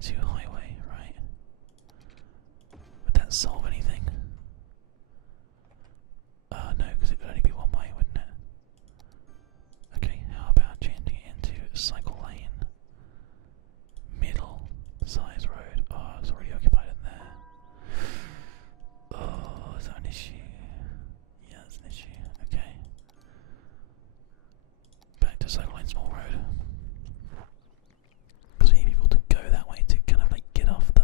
into highway, right? Would that solve anything? No, because it could only be one way, wouldn't it? Okay, how about changing it into cycle lane? Middle size road. Oh, it's already occupied in there. Oh, is that an issue? Yeah, that's an issue. Okay. Back to cycle lane small road. Because we need people to go that way to kind of like get off the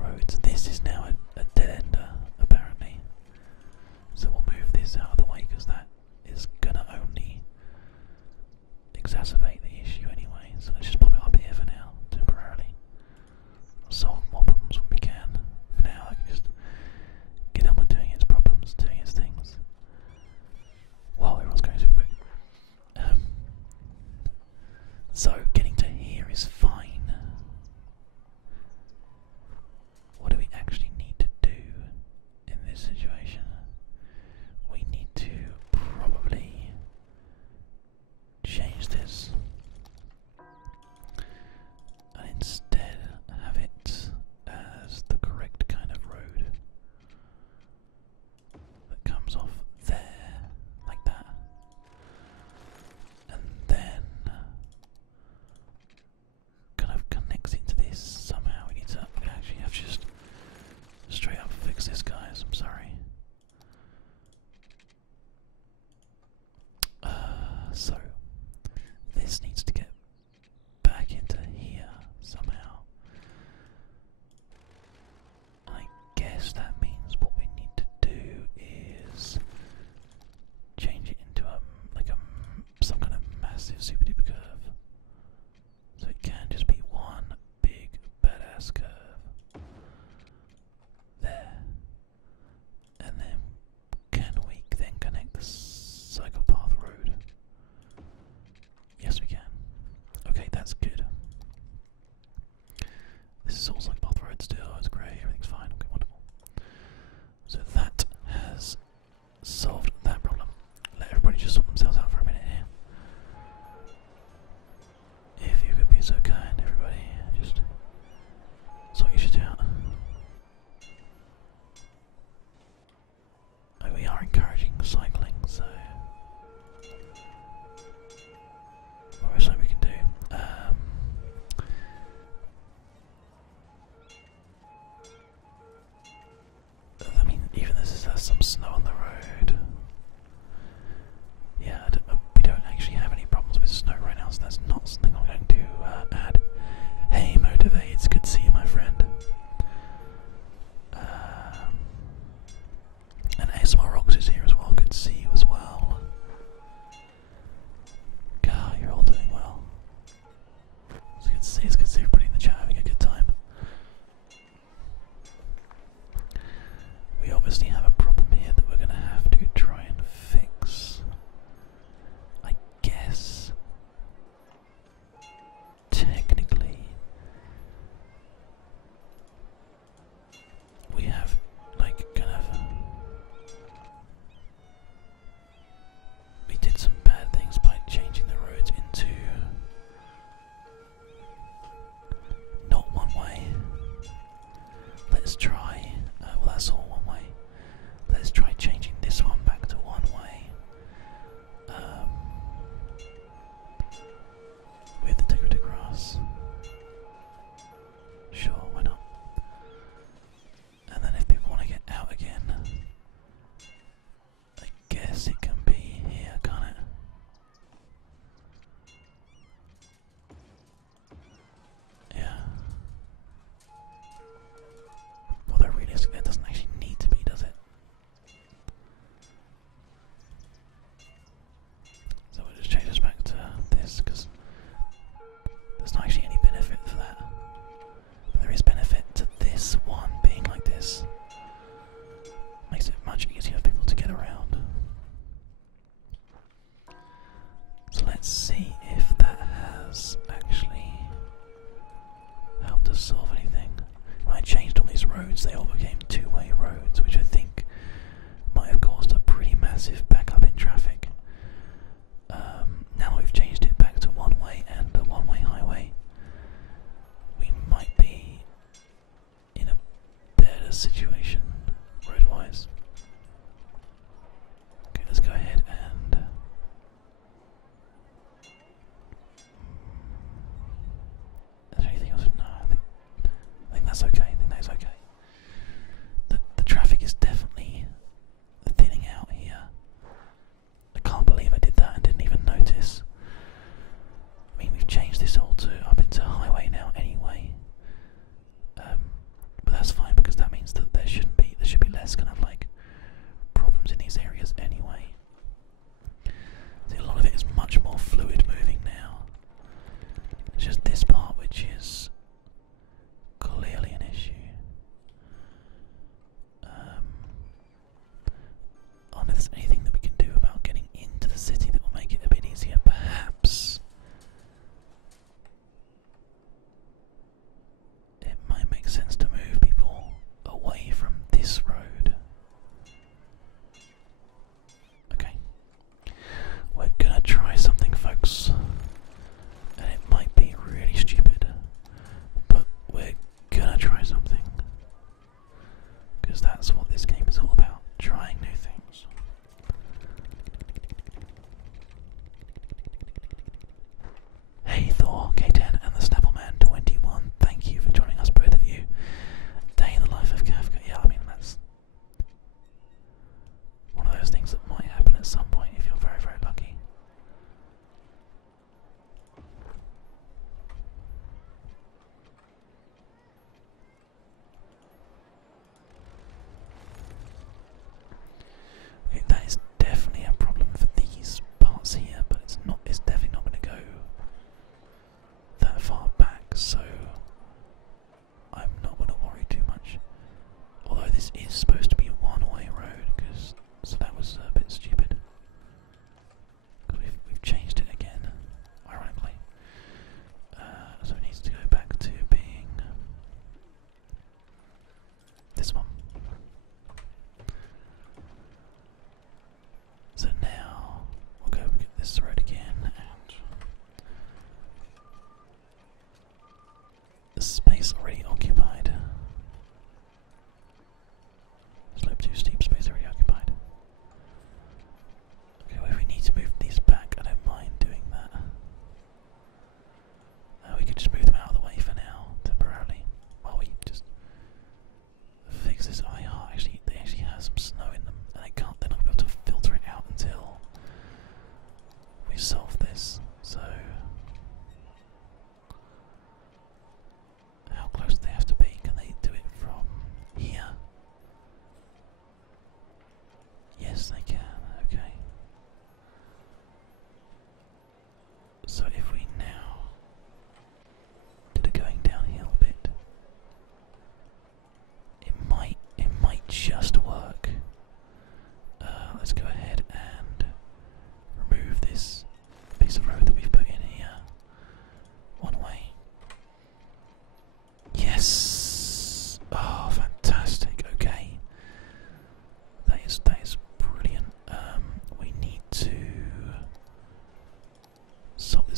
roads. This is now a dead ender, apparently. So we'll move this out of the way because that is gonna only exacerbate the issue anyway. So let's just pop it up here for now, temporarily. Solve more problems when we can. For now, I can just get on with doing its problems, doing its things. Wow, everyone's going super quick. So getting to here is fine. What do we actually need to do in this situation? We need to probably change this and instead have it as the correct kind of road that comes off there, like that, and then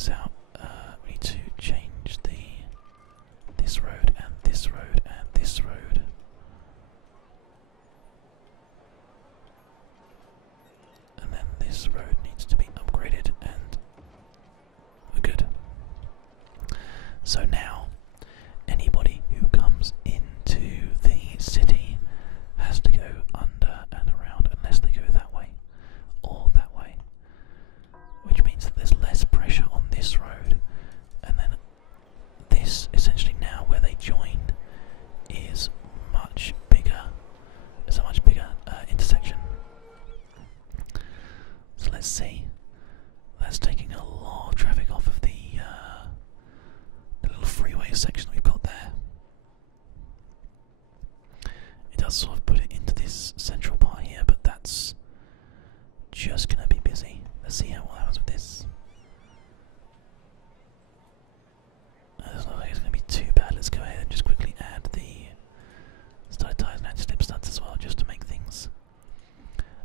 this out. We need to change this road and this road and this road. And then this road needs to be upgraded, and we're good. So now, anybody who comes into the city has to go under and around unless they go that way or that way, which means that there's less pressure on this road, and then this essentially now where they join is much bigger. It's a much bigger intersection. So let's see. That's taking a lot of traffic off of the little freeway section we've got there. It does sort of put it into this central part here, but that's just going to be busy. Let's see what happens with this. Doesn't look like it's going to be too bad. Let's go ahead and just quickly add the studded tyres and anti-slip studs as well, just to make things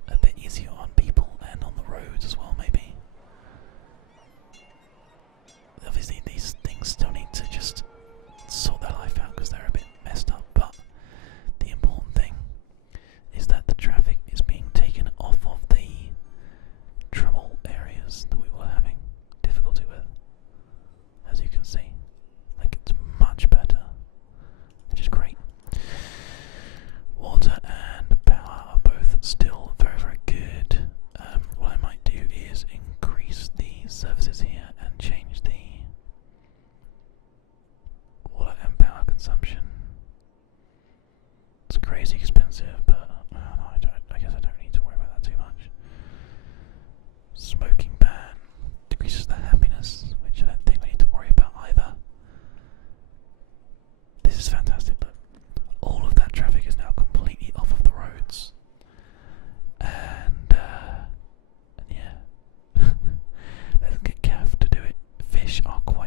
a bit easier on people and on the roads as well, maybe. Obviously these things still need to just sort their life out because they're a bit messed up, but the important thing is that the traffic is being taken off of the trouble areas that we were having difficulty with, as you can see. Like, it's much better, which is great. Water and power are both still very, very good. What I might do is increase the services here and change the water and power consumption. It's crazy expensive, but I guess I don't need to worry about that too much. Smoking ban decreases the happiness, which I don't think we need to worry about either. This is fantastic, but all of that traffic is now completely off of the roads. And yeah. Let's get Gav to do it. Fish are quite